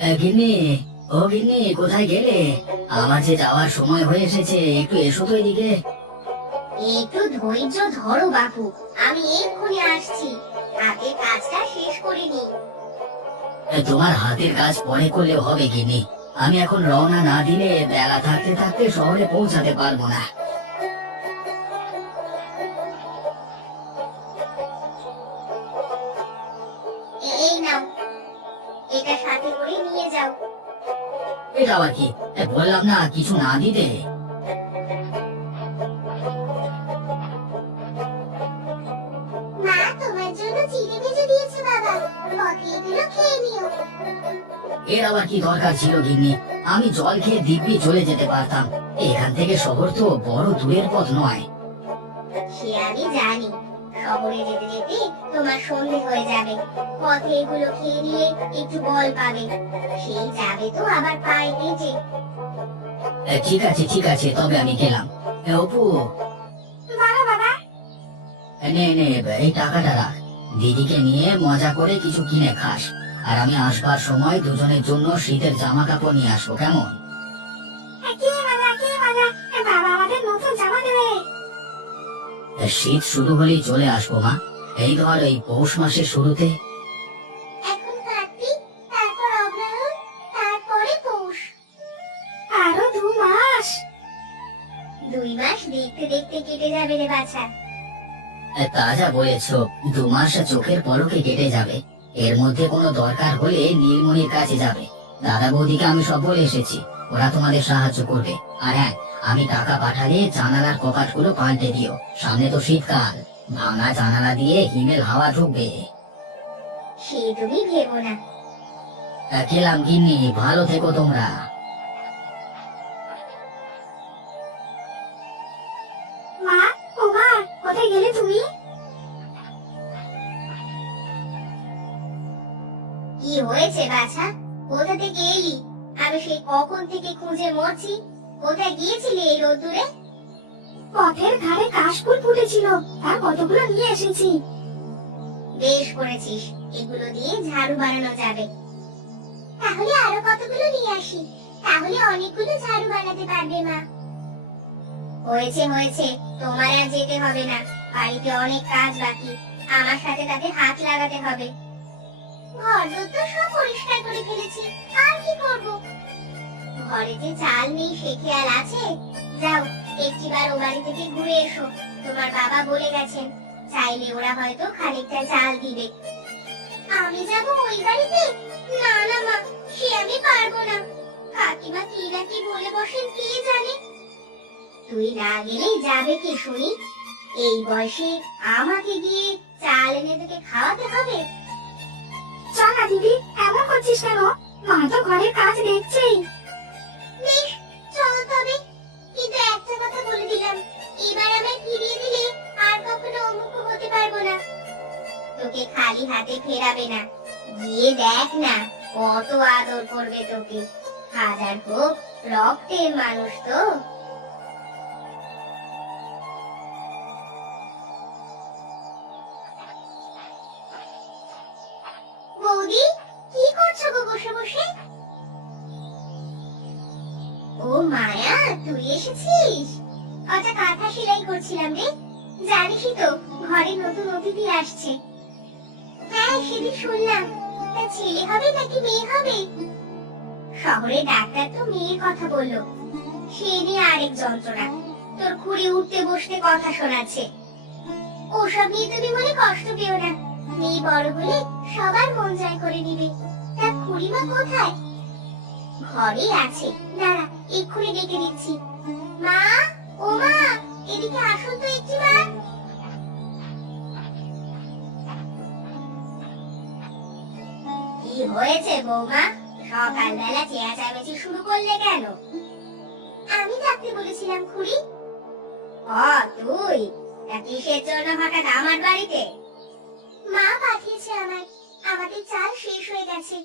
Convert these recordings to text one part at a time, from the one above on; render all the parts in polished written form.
গিন্নি, ও গিন্নি, কোথায় গেলে? আমার যে যাওয়ার সময় হয়ে এসেছে, একটু এসো তো এদিকে। একটু ধৈর্য ধরো বাপু, আমি এক্ষুনি আসছি। হাতে কাজটা শেষ করে নি। তোমার হাতের কাজ পরে করলেও হবে গিন্নি। আমি এখন রওনা না দিলে বেলা থাকতে থাকতে শহরে পৌঁছাতে পারবো না। এই নাও, এটা সাথে করে নিয়ে যাও। এটা আবার কি? বললাম না কিছু না দিতে। মা তোমার জন্য চিড়ে ভেজে দিয়েছে বাবা, পথে এগুলো খেয়ে নিও। এর আবার কি দরকার ছিল গিন্নি? আমি জল খেয়ে দিব্যি চলে যেতে পারতাম। এখান থেকে শহর তো বড় দূরের পথ নয়। সে আমি জানি, শহরে যেতে যেতে তোমার সন্ধে হয়ে যাবে। পথে এগুলো খেয়ে নিয়ে একটু বল পাবে, সেই যাবে তো আবার পায়ে হেঁটে। ঠিক আছে ঠিক আছে, তবে আমি গেলাম। অপু, বলো বাবা। নে নে, এই টাকাটা রাখ। দিদিকে নিয়ে মজা করে কিছু কিনে খাস। আর আমি আসবার সময় দুজনের জন্য শীতের জামা কাপড় নিয়ে আসবো, কেমন? কি মজা কি মজা, বাবা আমাদের নতুন জামা দেবে। শীত শুরু হলেই চলে আসবো মা। এই ধর এই পৌষ মাসের শুরুতে। এখন কার্তিক, তারপর অগ্রহায়ণ, তারপরে পৌষ। আরো 2 মাস। 2 মাস দেখতে দেখতে কেটে যাবে রে বাছা। তা যা বলেছ, 2 মাস চোখের পলকে কেটে যাবে। এর মধ্যে কোনো দরকার হলে নীলমণির কাছে যাবে। দাদা বৌদিকে আমি সব বলে এসেছি, ওরা তোমাদের সাহায্য করবে। আর হ্যাঁ, আমি টাকা পাঠালে জানালার কপাটগুলো পাল্টে দিও। সামনে তো শীতকাল, ভাঙা জানালা দিয়ে হিমেল হাওয়া ঢুকবে। সে তুমি ভেবো না। গেলাম গিন্নি, ভালো থেকো তোমরা। মা, ও মা, কোথায় গেলে তুমি? কি হয়েছে বাছা? কোথা থেকে এলি? আমি সেই কখন থেকে খুঁজে মরছি। কোথায় গিয়েছিলি এই রোদ্দুরে? পথের ধারে কাশফুল ফুটেছিল, তার কতগুলো নিয়ে এসেছি। বেশ করেছিস, এগুলো দিয়ে ঝাড়ু বানানো যাবে। তাহলে আরো কতগুলো নিয়ে আসি, তাহলে অনেকগুলো ঝাড়ু বানাতে পারবে মা। হয়েছে হয়েছে, তোমার আর যেতে হবে না। বাড়িতে অনেক কাজ বাকি, আমার সাথে তাতে হাত লাগাতে হবে। ঘর তো সব পরিষ্কার করে ফেলেছি, আর কি করব? ঘরে যে চাল নেই সে খেয়াল আছে? যাও, একটিবার ও বাড়ি থেকে ঘুরে এসো। তোমার বাবা বলে গেছেন, চাইলে ওরা হয়তো খানিকটা চাল দিবে। আমি যাব ওই বাড়িতে? না না মা, সে আমি পারবো না। কাকিমা কি না কি বলে বসেন কে জানে। তুই না গেলেই যাবে কে শুনি? এই বয়সে আমাকে গিয়ে চাল এনে তোকে খাওয়াতে হবে? চল না দিদি, এমন করছিস কেন? মা তো ঘরের কাজ দেখছেই। বেশ, চল তবে। কিন্তু একটা কথা বলে দিলাম, এবার আমায় ফিরিয়ে দিলে আর কখনো অমুখ হতে পারবো না। তোকে খালি হাতে ফেরাবে না। গিয়ে দেখ না কত আদর করবে তোকে। হাজার হোক রক্তের মানুষ তো। বৌদি, কি করছো গো বসে বসে? ও মায়া, তুই এসেছিস? ওটা কাঁথা সেলাই করছিলাম রে। জানিসই তো, ঘরে নতুন অতিথি আসছে। হ্যাঁ, সেদিন শুনলাম। তা ছেলে হবে নাকি মেয়ে হবে? শহরে ডাক্তার তো মেয়ের কথা বললো। সে নিয়ে আরেক যন্ত্রণা। তোর খুঁড়ি উঠতে বসতে কথা শোনাচ্ছে। ওসব নিয়ে তুমি মনে কষ্ট পেও না। মেয়ে বড় হলে সবার মন জয় করে নিবে। তা খুড়িমা কোথায়? ঘরে আছে, দাঁড়া এক্ষুনি ডেকে দিচ্ছি। মা, ও মা, এদিকে আসুন তো একটিবার। কি হয়েছে বৌমা? সকালবেলা চেঁচামেচি শুরু করলে কেন? আমি ডাকতে বলেছিলাম খুড়ি। তুই? তা কিসের জন্য হঠাৎ আমার বাড়িতে? মা পাঠিয়েছে আমায়, আমাদের চাল শেষ হয়ে গেছে।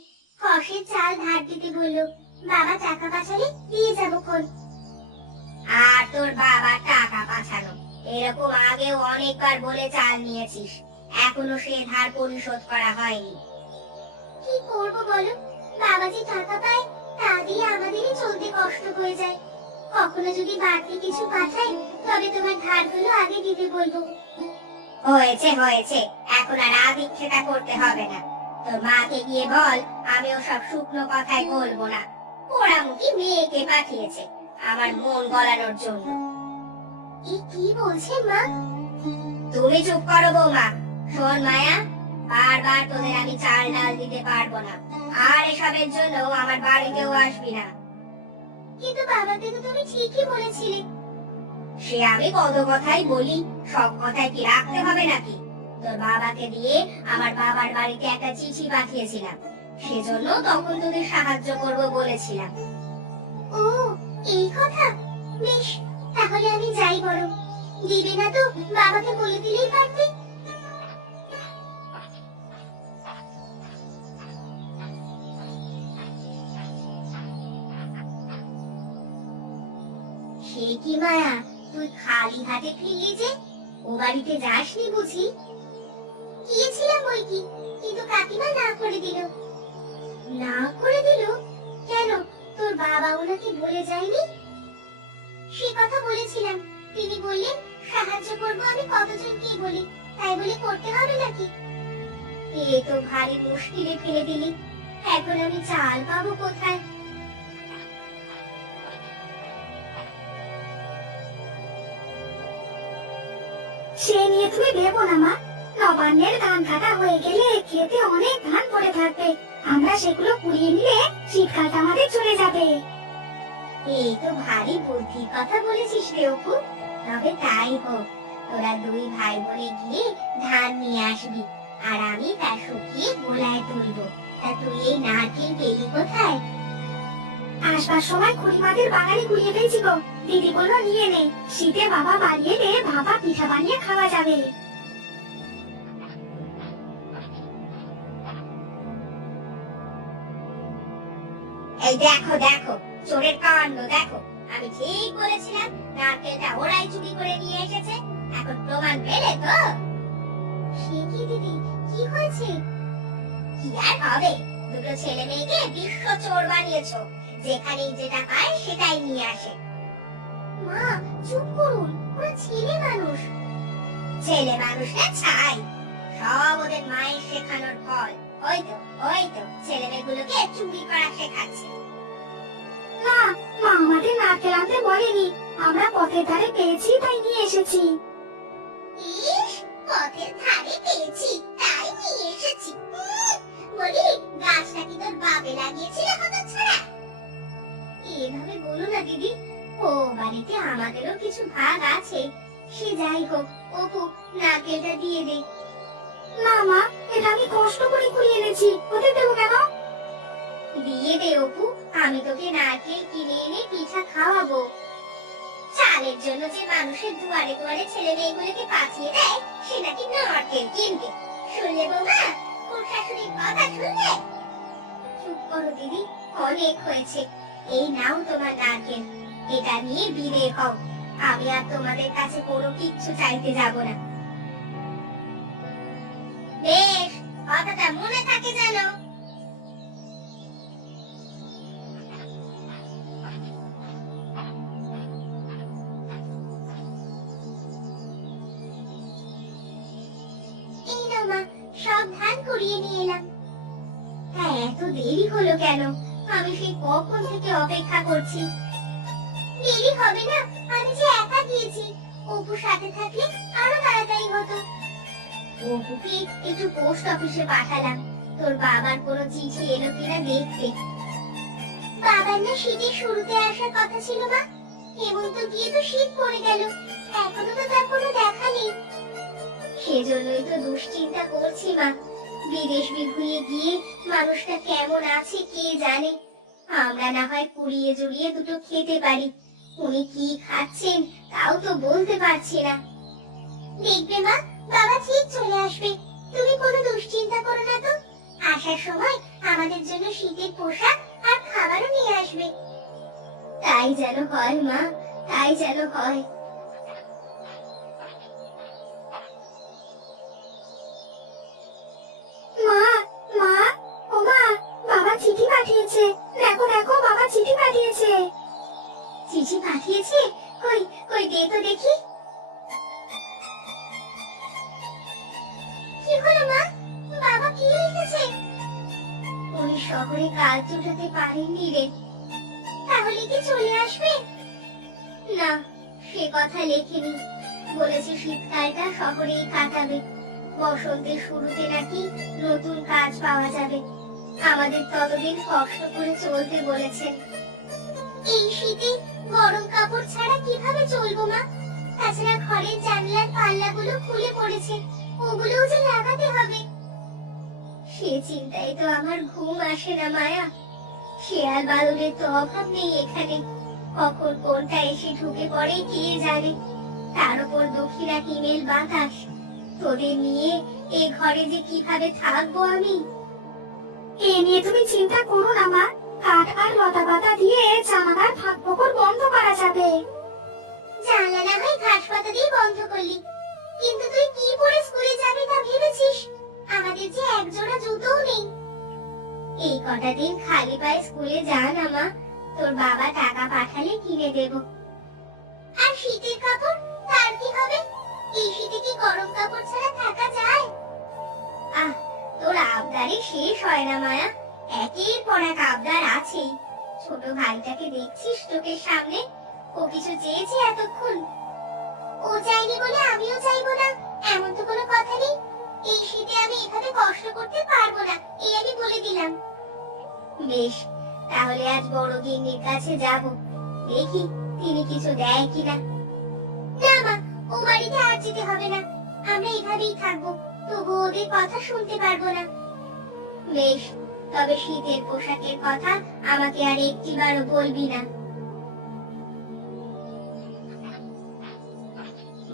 কষের চাল ধার দিতে বললো। বাবা টাকা পাঠালে দিয়ে যাবো খন। আর তোর বাবা টাকা পাঠানো, এরকম আগেও অনেকবার বলে চাল নিয়েছিস, এখনো সে ধার পরিশোধ করা হয়নি। কি করবো বলো, বাবা যে টাকা পায় তা দিয়ে আমাদেরই চলতে কষ্ট হয়ে যায়। কখনো যদি বাড়তি কিছু পাঠায় তবে তোমার ধারগুলো আগে দিতে বলবো। হয়েছে হয়েছে, এখন আর আদিক্ষেতা করতে হবে না। তোর মাকে গিয়ে বল আমি ওসব শুকনো কথায় বলবো না। পোড়ামুখী মেয়েকে পাঠিয়েছে আমার মন গলানোর জন্য। কি বলছেন মা? তুমি চুপ করো বৌমা। শোন মায়া, বারবার তোদের আমি চাল ডাল দিতে পারবো না, আর এসবের জন্য আমার বাড়িতেও আসবি না। কিন্তু বাবাকে তো তুমি ঠিকই বলেছিলে। সে আমি কত কথাই বলি, সব কথাই কি রাখতে হবে নাকি? তোর বাবাকে দিয়ে আমার বাবার বাড়িতে একটা চিঠি পাঠিয়েছিলাম, সেজন্য তখন তোদের সাহায্য করব বলেছিলাম। ও এই কথা, বেশ, তাহলে আমি যাই। বরং দিবে না তো বাবাকে বলে দিলেই পারতে। সে কি মায়া, তুই খালি হাতে ফিরলি যে? ও বাড়িতে যাসনি বুঝি? গিয়েছিলাম বই কি, কিন্তু কাকিমা না করে দিল। না করে দিল কেন? তোর বাবা ওনাকে বলে যায়নি? সে কথা বলেছিলাম, তিনি বললেন সাহায্য করবো আমি কতজনকে বলি, তাই বলে করতে হবে নাকি? এ তো ভারী মুশকিলে ফেলে দিলি। এখন আমি চাল পাবো কোথায়? সে নিয়ে তুমি ভেবো না মা, নবান্নের ধান কাটা হয়ে গেলে খেতে অনেক ধান পড়ে থাকবে, আমরা সেগুলো কুড়িয়ে নিলে শীতকালটা আমাদের চলে যাবে। এই তো ভারী বুদ্ধির কথা বলেছিস রে অপু। তবে তাই হোক, তোরা দুই ভাই বোনে গিয়ে ধান নিয়ে আসবি, আর আমি তা শুকিয়ে গোলায় তুলবো। তা তুই এই নারকেল পেলি কোথায়? আসবার সময় খুড়িমাদের বাগানে কুড়িয়ে ফেলছি গো। দিদি বললো নিয়ে নে, শীতে বাবা বাড়ি এলে ভাপা পিঠা বানিয়ে খাওয়া যাবে। এই দেখো দেখো, চোরের কাণ্ড দেখো। আমি ঠিক বলেছিলাম নারকেলটা ওরাই চুরি করে নিয়ে এসেছে। এখন প্রমাণ পেলে তো? সে কি দিদি, কি হয়েছে? কি আর হবে, দুটো ছেলে মেয়েকে বিশ্ব চোর বানিয়েছো, যেখানেই যেটা পায় সেটাই নিয়ে আসে। মা চুপ করুন, ওরা ছেলে মানুষ। ছেলে মানুষ না ছাই, সব ওদের মায়ের শেখানোর ফল। ওই তো ছেলে মেয়েগুলোকে চুরি করা শেখাচ্ছে। না, মা আমাদের নারকেল আনতে বলেনি, আমরা পথের ধারে পেয়েছি তাই নিয়ে এসেছি। ইস, পথের ধারে পেয়েছি তাই নিয়ে এসেছি? বলি, গাছটা কি তোর বাপে লাগিয়েছিল হতচ্ছাড়া? এভাবে বলো না দিদি, ও বাড়িতে আমাদেরও কিছু ভাগ আছে। সে যাই হোক, অপু নারকেলটা দিয়ে দে। না মা, এটা আমি কষ্ট করে কুড়িয়ে এনেছি, ওদের দেবো কেন? দিয়ে দে অপু, আমি তোকে নারকেল কিনে এনে পিঠা খাওয়াবো। চালের জন্য যে মানুষের দুয়ারে দুয়ারে ছেলে মেয়েগুলোকে পাঠিয়ে দেয়, সে নাকি নারকেল কিনবে। শুনলে বৌমা, ওর শাশুড়ির কথা শুনলে? চুপ করো দিদি, অনেক হয়েছে। এই নাও তোমার নারকেল, এটা নিয়ে বিদে হও। আমি আর তোমাদের কাছে কোনো কিচ্ছু চাইতে যাব না। বেশ, কথাটা মনে থাকে যেন। এই নাও মা, সব ধান কুড়িয়ে নিয়ে এলাম। তা এত দেরি হলো কেন? আমি সেই কখন থেকে অপেক্ষা করছি। দেরি হবে না, আমি যে একা গিয়েছি। অপু সাথে থাকলে আরো তাড়াতাড়ি হতো। অপুকে একটু পোস্ট অফিসে পাঠালাম, তোর বাবার কোনো চিঠি এলো কিনা দেখতে। বাবার না শীতের শুরুতে আসার কথা ছিল মা, এমন তো গিয়ে তো শীত পড়ে গেল, এখনো তো তার কোনো দেখা নেই। সেজন্যই তো দুশ্চিন্তা করছি মা। বিদেশ বিভুঁইয়ে গিয়ে মানুষটা কেমন আছে কে জানে। আমরা না হয় কুড়িয়ে জুড়িয়ে দুটো খেতে পারি, উনি কি খাচ্ছেন তাও তো বলতে পারছি না। দেখবে মা, বাবা ঠিক চলে আসবে, তুমি কোনো দুশ্চিন্তা করো না তো। আসার সময় আমাদের জন্য শীতের পোশাক আর খাবারও নিয়ে আসবে। তাই যেন হয় মা, তাই যেন হয়। মা, মা, ও মা, বাবা চিঠি পাঠিয়েছে। শহরে কাজ জোটাতে পারেননি রে। তাহলে কি চলে আসবে? না, সে কথা লেখেনি। বলেছে শীতকালটা শহরেই কাটাবে, বসন্তের শুরুতে নাকি নতুন কাজ পাওয়া যাবে। আমাদের ততদিন কষ্ট করে চলতে বলেছেন। এই শীতে গরম কাপড় ছাড়া কিভাবে চলবো মা? তাছাড়া ঘরের জানলার পাল্লাগুলো খুলে পড়েছে, ওগুলোও যে লাগাতে হবে। সে চিন্তায় তো আমার ঘুম আসে না মায়া। শেয়াল বাদুড়ের তো অভাব নেই এখানে, কখন কোনটা এসে ঢুকে পড়ে কে জানে। তার উপর দক্ষিণা হিমেল বাতাস। তোদের নিয়ে এ ঘরে যে কিভাবে থাকবো আমি। এ নিয়ে তুমি চিন্তা করো না মা, কাঠ আর লতা পাতা দিয়ে জানালার ফাঁক ফোকর বন্ধ করা যাবে। জানলা না হয় ঘাস পাতা দিয়ে বন্ধ করলি, কিন্তু তুই কি পরে স্কুলে যাবি তা ভেবেছিস? আমাদের যে এক জোড়া জুতোও নেই। এই কটা দিন খালি পায়ে স্কুলে যা না মা, তোর বাবা টাকা পাঠালে কিনে দেব। আর শীতের কাপড় তার কি হবে? এই শীতে কি গরম কাপড় ছাড়া থাকা যায়? আহ, তোর আবদারে শেষ হয় না মায়া। একের পর এক আবদার আছেই। ছোট ভাইটাকে দেখছিস চোখের সামনে, ও কিছু চেয়েছে এতক্ষণ। ও চাইনি বলে আমিও চাইবো না এমন তো কোনো কথা নেই। এই শীতে আমি এভাবে কষ্ট করতে পারবো না, এই আমি বলে দিলাম। বেশ, তাহলে আজ বড় গিন্নির কাছে যাব, দেখি তিনি কিছু দেয় কিনা। না মা, ও বাড়িতে আর যেতে হবে না। আমরা এভাবেই থাকবো, তবু ওদের কথা শুনতে পারবো না। বেশ, তবে শীতের পোশাকের কথা আমাকে আর একটিবারও বলবি না।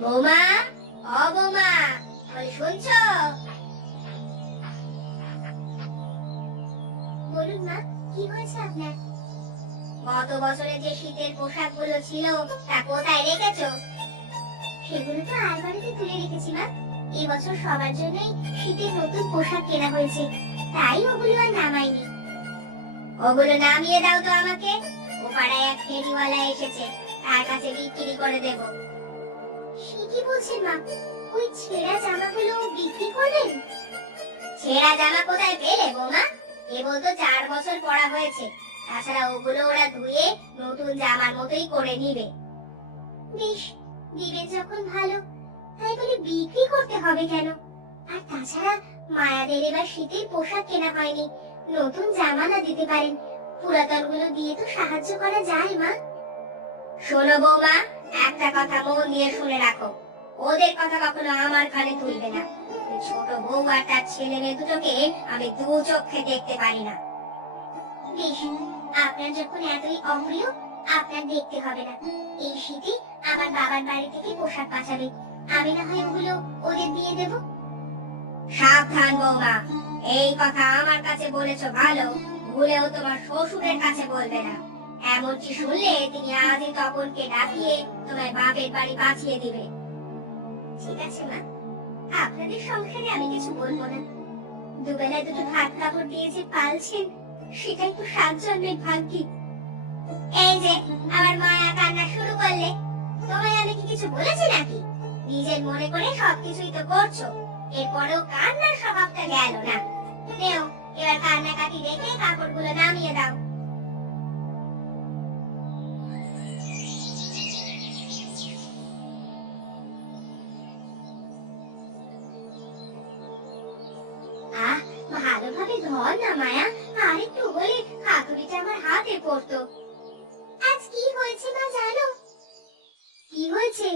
বৌমা, ও বৌমা, বলে শুনছো? বলুন মা, কি হয়েছে আপনার? গত বছরে যে শীতের পোশাকগুলো ছিল তা কোথায় রেখেছো? সেগুলো তো আলমারিতে তুলে রেখেছি মা। এই বছর সবার জন্যই শীতের নতুন পোশাক কেনা হয়েছে, তাই ওগুলো আর নামাইনি। ওগুলো নামিয়ে দাও তো আমাকে। ও পাড়ায় এক ফেরিওয়ালা এসেছে, তার কাছে বিক্রি করে দেব। সে কি বলছেন মা? ওই ছেঁড়া জামাগুলো বিক্রি করবেন? ছেঁড়া জামা কোথায় পেলে বৌমা? কেবল তো 4 বছর পরা হয়েছে। তাছাড়া ওগুলো ওরা ধুয়ে নতুন জামার মতোই করে নিবে। বেশ, দিবেন যখন ভালো, তাই বলে বিক্রি করতে হবে কেন? আর তাছাড়া মায়াদের এবার শীতের পোশাক কেনা হয়নি, নতুন জামা না দিতে পারেন, পুরাতনগুলো দিয়ে তো সাহায্য করা যায় মা। শোনো বৌমা, একটা কথা মন দিয়ে শুনে রাখো, ওদের কথা কখনো আমার কানে তুলবে না। ওই ছোট বউ আর তার ছেলে মেয়ে দুটোকে আমি দু চোখে দেখতে পারি না। বেশ, আপনার যখন এতই অপ্রিয়, আপনার দেখতে হবে না। এই শীতে আমার বাবার বাড়ি থেকে পোশাক পাঠাবে, আমি না হয় ওগুলো ওদের দিয়ে দেব। সাবধান বৌমা, এই কথা আমার কাছে বলেছো ভালো, ভুলেও তোমার শ্বশুরের কাছে বলবে না। এমনকি শুনলে তিনি আজই তপনকে ডাকিয়ে তোমায় বাপের বাড়ি পাঠিয়ে দিবে। ঠিক আছে মা, আপনাদের সংসারে আমি কিছু বলবো না। দুবেলায় দুটো ভাত কাপড় দিয়ে যে পালছেন, সেটাই তো 7 জন্মের ভাগ্যি। এই যে আমার মায়া কান্না শুরু করলে, তোমায় আমি কি কিছু বলেছি নাকি? নিজের মনে করে সবকিছুই তো করছো, এরপরেও কান্নার স্বভাবটা গেল না। নেও, এবার কান্নাকাটি রেখে কাপড়গুলো নামিয়ে দাও। আহ, ভালোভাবে ধর না মায়া, আরেকটু হলে হাতুড়িটা আমার হাতে পড়তো। আজ কি হয়েছে মা জানো? কি হয়েছে?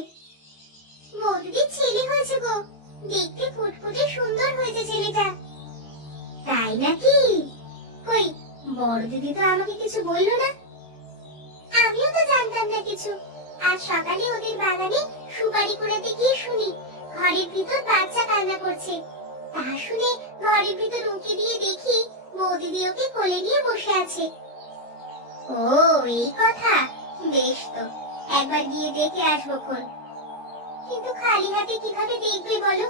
বৌদির ছেলে হয়েছে গো, দেখতে ফুটফুটে সুন্দর হয়েছে ছেলেটা। তাই নাকি? কই, বড় দিদি তো আমাকে কিছু বললো না। আমিও তো জানতাম না কিছু। আজ সকালে ওদের বাগানে সুপারি কুড়াতে গিয়ে শুনি ঘরের ভিতর বাচ্চা কান্না করছে। তা শুনে ঘরের ভিতর উঁকি দিয়ে দেখি বৌদিদি ওকে কোলে নিয়ে বসে আছে। ও, এই কথা। বেশ তো, একবার গিয়ে দেখে আসবো খন। কিন্তু খালি হাতে কিভাবে দেখবে বলো?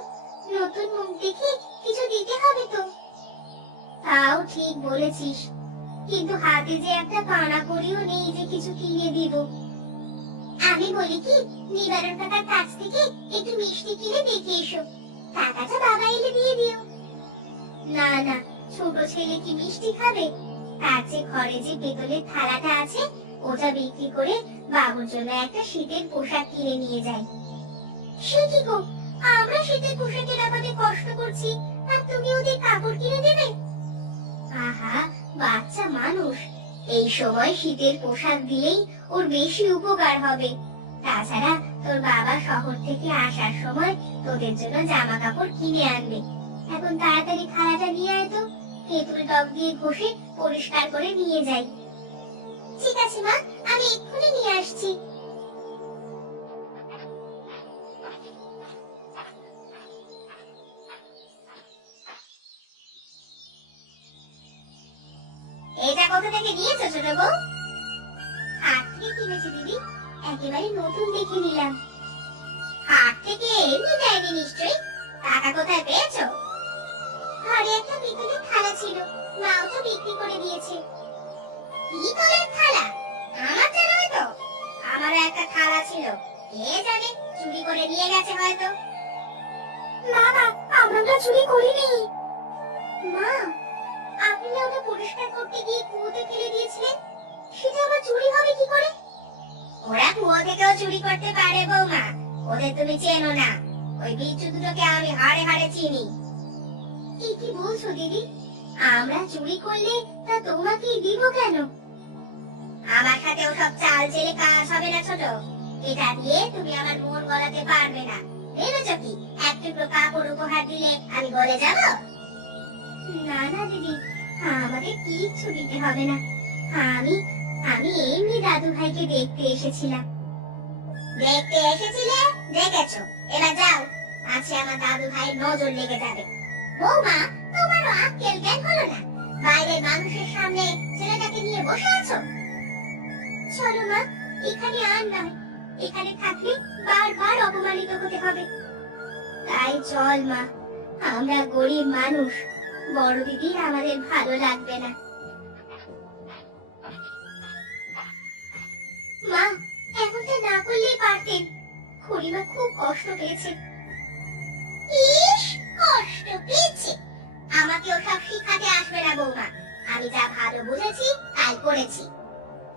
নতুন মুখ দেখে কিছু দিতে হবে তো। তাও ঠিক বলেছিস, কিন্তু হাতে যে একটা পানা করিও নেই যে কিছু কিনে দিব। আমি বলি কি, নিবারণ কাকার কাছ থেকে একটু মিষ্টি কিনে দেখে এসো, টাকাটা বাবা এলে দিয়ে দিও। না না, ছোট ছেলে কি মিষ্টি খাবে? তার যে ঘরে যে পেতলের থালাটা আছে ওটা বিক্রি করে বাবুর জন্য একটা শীতের পোশাক কিনে নিয়ে যাই। সে কি গো, আমরা শীতের পোশাকের অভাবে কষ্ট করছি আর তুমি ওদের কাপড় কিনে দেবে? আহা, বাচ্চা মানুষ, এই সময় শীতের পোশাক দিলেই ওর বেশি উপকার হবে। তাছাড়া তোর বাবা শহর থেকে আসার সময় তোদের জন্য জামা কাপড় কিনে আনবে। এখন তাড়াতাড়ি থালাটা নিয়ে আয় তো, তেঁতুল টক দিয়ে ঘষে পরিষ্কার করে নিয়ে যাই। ঠিক আছে মা, আমি এক্ষুনি নিয়ে আসছি। এটা কোথা থেকে নিয়েছো ছোট বউ? হাট থেকে কিনেছি দিদি, একেবারে নতুন দেখে নিলাম। হাট থেকে এমনি দেয়নি নিশ্চয়ই, টাকা কোথায় পেয়েছো? ঘরে একটা পিতলের থালা ছিল, মাও তো বিক্রি করে দিয়েছে। পিতলের থালা? আমার জানা হয়তো, আমারও একটা থালা ছিল, কে জানে চুরি করে নিয়ে গেছে হয়তো। না না, আমরা চুরি করিনি। মা, আপনি না ওটা পরিষ্কার করতে গিয়ে কুয়োতে ফেলে দিয়েছিলেন, সেটা আবার চুরি হবে কি করে? ওরা কুয়ো থেকেও চুরি করতে পারে বৌমা, ওদের তুমি চেনো না। ওই বিচ্ছু দুটোকে আমি হাড়ে হাড়ে চিনি। কি বলছো দিদি? আমরা চুরি করলে তা তোমাকে দিব কেন? আমার সাথে ওসব চাল চেলে কাজ হবে না ছোট। এটা দিয়ে তুমি আমার মন গলাতে পারবে না। ভেবেছো কি এক টুকরো কাপড় উপহার দিলে আমি গলে যাব? না না দিদি, আমাদের কিচ্ছু দিতে হবে না। আমি আমি এমনি দাদু ভাইকে দেখতে এসেছিলাম। দেখতে এসেছিলে? দেখেছো, এবার যাও, আছে আমার দাদু ভাইয়ের নজর লেগে যাবে। বৌমা, তোমারও আক্কেল জ্ঞান হলো না? বাইরের মানুষের সামনে ছেলেটাকে নিয়ে বসে আছো। চলো মা, এখানে আর নয়, এখানে থাকলে বারবার অপমানিত হতে হবে। তাই চল মা, আমরা গরিব মানুষ, বড় দিদি আমাদের ভালো লাগবে না। মা, এমনটা না করলেই পারতেন, খুড়িমা খুব কষ্ট পেয়েছে। ইস, কষ্ট পেয়েছে? আমাকে ওসব শিখাতে আসবে না বৌমা, আমি যা ভালো বুঝেছি তাই করেছি।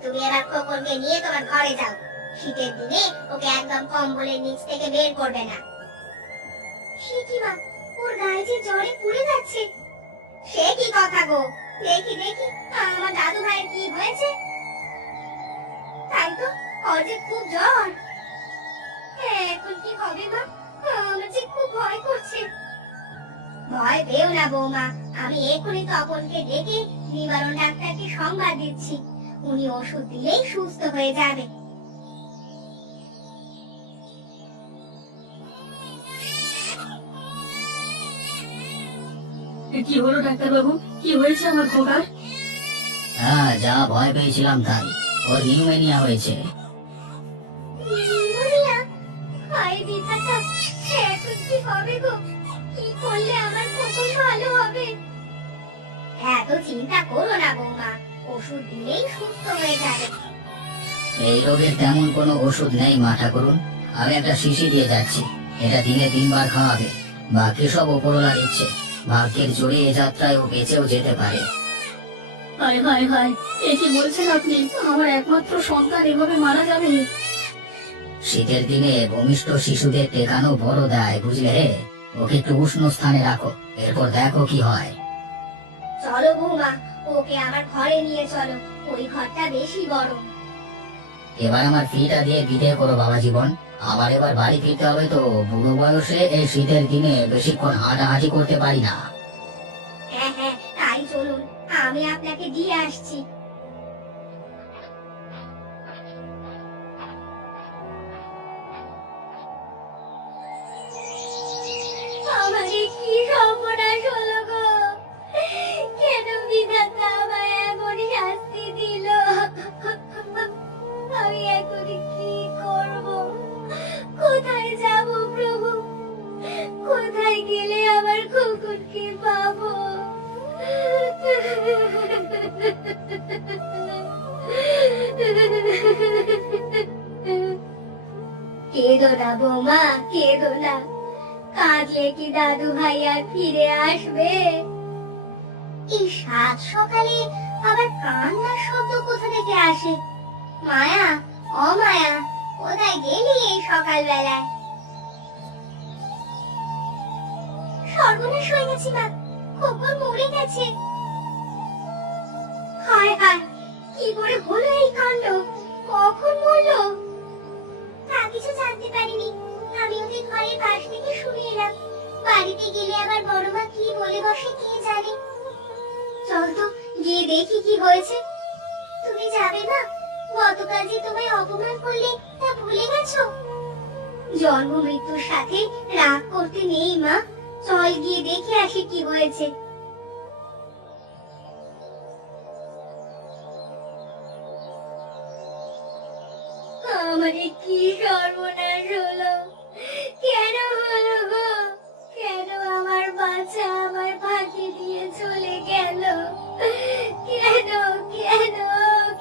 তুমি এবার খোকনকে নিয়ে তোমার ঘরে যাও, শীতের দিনে ওকে একদম কম্বলের নিচ থেকে বের করবে না। সে কি মা, ওর গায়ে যে জ্বরে পুড়ে যাচ্ছে। সে কি কথা গো, দেখি দেখি আমার দাদু ভাইয়ের কি হয়েছে। তাই তো, ওর যে খুব জ্বর। এখন কি হবে মা, আমার যে খুব ভয় করছে। ভয় পেও না বৌমা, আমি এখনই তপনকে ডেকে নিবারণ ডাক্তারকে সংবাদ দিচ্ছি, উনি ওষুধ দিলেই সুস্থ হয়ে যাবে। কি হলো ডাক্তার বাবু, কি হয়েছে আমার খোকার? হ্যাঁ, যা ভয় পেয়েছিলাম তাই, ওর নিউমোনিয়া হয়েছে। নিউমোনিয়া? হায় বিধাতা, এখন কি হবে গো? কি করলে আমার খোকন ভালো হবে? এত চিন্তা করো না বৌমা, ওষুধ দিলেই সুস্থ হয়ে যাবে। এই রোগের তেমন কোনো ওষুধ নেই মা ঠাকুরুন, আমি একটা শিশি দিয়ে যাচ্ছি, এটা দিনে 3 বার খাওয়াবে, বাকি সব ওপরওয়ালা দিচ্ছে। ভাগ্যের জোরে এ যাত্রায় ও বেঁচেও যেতে পারে। হায় হায় হায়, এ কি বলছেন আপনি? আমার একমাত্র সন্তান এভাবে মারা যাবে? শীতের দিনে ভূমিষ্ঠ শিশুদের টেকানো বড় দায়, বুঝলে হে? ওকে একটু উষ্ণ স্থানে রাখো, এরপর দেখো কি হয়। চলো বৌমা, ওকে আমার ঘরে নিয়ে চলো, ওই ঘরটা বেশি বড়। এবার আমার ফিটা দিয়ে বিদায় করো বাবা জীবন, আমার এবার বাড়ি ফিরতে হবে তো, বুড়ো বয়সে এই শীতের দিনে বেশিক্ষণ হাঁটাহাঁটি করতে পারি না। হ্যাঁ হ্যাঁ, তাই চলুন, আমি আপনাকে দিয়ে আসছি। আমারে কি সর্বনাশ হলো গো, কেন বিধাতা আমায় এমন শাস্তি দিল? আমি এখন কি করব, কোথায় যাব প্রভু, কোথায় গেলে আমার খোকনকে পাবো? কেঁদো না বৌমা, কেঁদো না, কাঁদলে কি দাদু ভাই আর ফিরে আসবে? এই সাত সকালে আবার কান্নার শব্দ কোথা থেকে আসে? মায়া, ও মায়া, কোথায় গেলি এই সকালবেলায়? সর্বনাশ হয়ে গেছে মা, খোকন মরে গেছে। হায় হায়, কি করে হলো এই কাণ্ড? কখন মরলো? তা কিছু জানতে পারিনি, আমি ওদের ঘরের পাশ থেকে শুনে এলাম। বাড়িতে গেলে আবার বড় মা কি বলে বসে কে জানে। চল তো গিয়ে দেখি কি হয়েছে। তুমি যাবে না? গতকাল যে তোমায় অপমান করলে তা ভুলে গেছো? জন্ম মৃত্যুর সাথে রাগ করতে নেই মা, চল গিয়ে দেখে আসি কি হয়েছে। আমারে কি সর্বনাশ হলো, কেন হলো গো? কেন আমার বাচ্চা আমার ফাঁকি দিয়ে চলে গেল? কেন কেন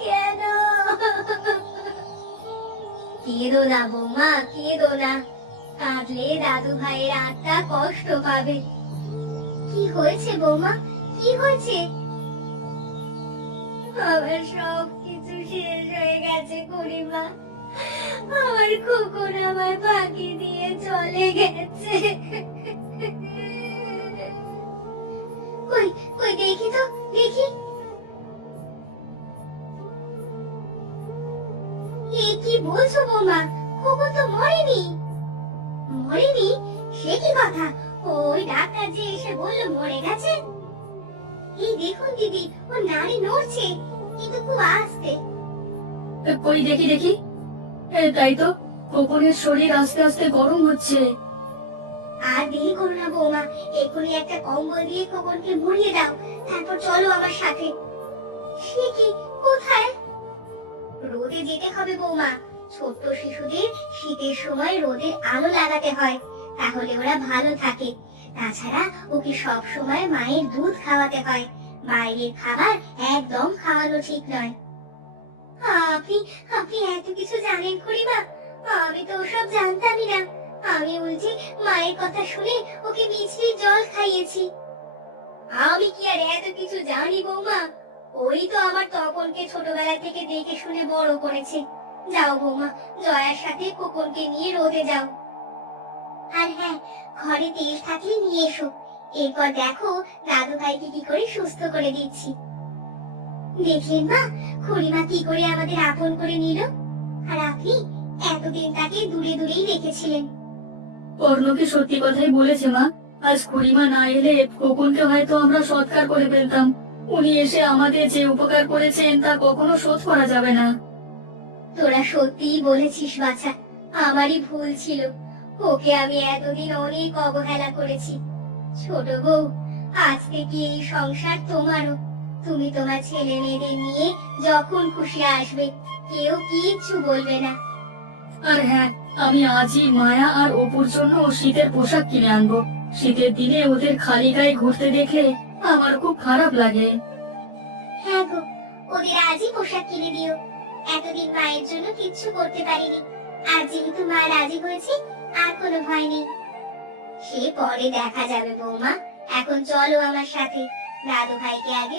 কেন? কেঁদো না বৌমা, কেঁদো না। কাঁদলে দাদু ভাইয়ের আত্মা কষ্ট পাবে। কি হয়েছে বৌমা, কি হয়েছে? আমার সব কিছু শেষ হয়ে গেছে খুড়িমা। আমার খোকন আমার ফাঁকি দিয়ে চলে গেছে। কই কই দেখি তো, দেখি। এ কি বলছো বৌমা? খোকন তো মরেনি। মরেনি? সে কি কথা? ওই ডাক্তার যে এসে বলল মরে গেছে। এই দেখুন দিদি, ও নাড়ি নড়ছে, কিন্তু খুব আস্তে। কই দেখি দেখি। তাই তো, খোকনের শরীর আস্তে আস্তে গরম হচ্ছে। আর দেরি করো না বৌমা, এক্ষুনি একটা কম্বল দিয়ে খোকনকে মুড়িয়ে দাও, তারপর চলো আমার সাথে। সে কি, কোথায়? রোদে যেতে হবে বৌমা। ছোট্ট শিশুদের শীতের সময় রোদের আলো লাগাতে হয়, তাহলে ওরা ভালো থাকে। তাছাড়া ওকে সব সময় মায়ের দুধ খাওয়াতে হয়, বাইরের খাবার একদম খাওয়ানো ঠিক নয়। আপনি আপনি এত কিছু জানেন খুড়িমা? আমি তো ওসব জানতামই না। আমি উল্টে মায়ের কথা শুনে ওকে মিছরি জল খাইয়েছি। আমি কি আর এত কিছু জানি বৌমা? ওই তো আমার তপনকে ছোটবেলা থেকে দেখে শুনে বড় করেছে। যাও বৌমা, জয়ার সাথে খোকনকে নিয়ে রোদে যাও। আর হ্যাঁ, ঘরে তেল থাকলে নিয়ে এসো। এরপর দেখো দাদু ভাইকে কি করে সুস্থ করে দিচ্ছি। দেখলেন মা, খুড়িমা কি করে আমাদের আপন করে নিল। আর আপনি এতদিন তাকে দূরে দূরেই রেখেছিলেন। কর্ণ কি সত্যি কথাই বলেছে মা? আজ খুড়িমা না এলে খোকনকে হয়তো আমরা সৎকার করে ফেলতাম। উনি এসে আমাদের যে উপকার করেছেন তা কখনো শোধ করা যাবে না। তোরা সত্যিই বলেছিস বাছা, আমারই ভুল ছিল। ওকে আমি এতদিন অনেক অবহেলা করেছি। ছোট বউ, আজ থেকে এই সংসার তোমারও। তুমি তোমার ছেলে মেয়েদের নিয়ে যখন খুশি আসবে, কেউ কিচ্ছু বলবে না। আর হ্যাঁ, আমি আজই মায়া আর অপুর জন্য শীতের পোশাক কিনে আনবো। শীতের দিনে ওদের খালি গায়ে ঘুরতে দেখলে আমার খুব খারাপ লাগে। হ্যাঁ গো, ওদের আজই পোশাক কিনে দিও। এতদিন মায়ের জন্য কিচ্ছু করতে পারিনি, আর যেহেতু মা রাজি হয়েছে, আর কোনো ভয় নেই। সে পরে দেখা যাবে বৌমা, এখন চলো আমার সাথে। দাদু ভাইকে আগে